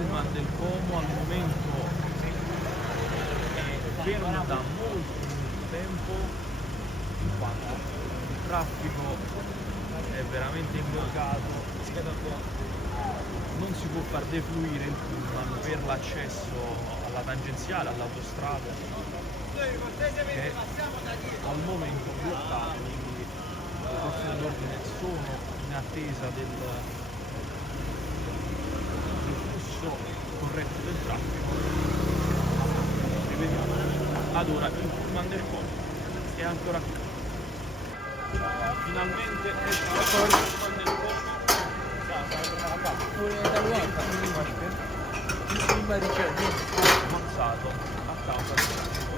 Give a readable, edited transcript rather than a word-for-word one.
pullman del Como al momento è fermo da molto tempo, in quanto il traffico è veramente bloccato, non si può far defluire il pullman per l'accesso alla tangenziale, all'autostrada, che è al momento bloccato, quindi le forze dell'ordine sono in attesa del flusso corretto del traffico. Rivediamo, ad ora il pullman del Como è ancora qui. Finalmente è il pullman del Como. Prima di morsato a causa del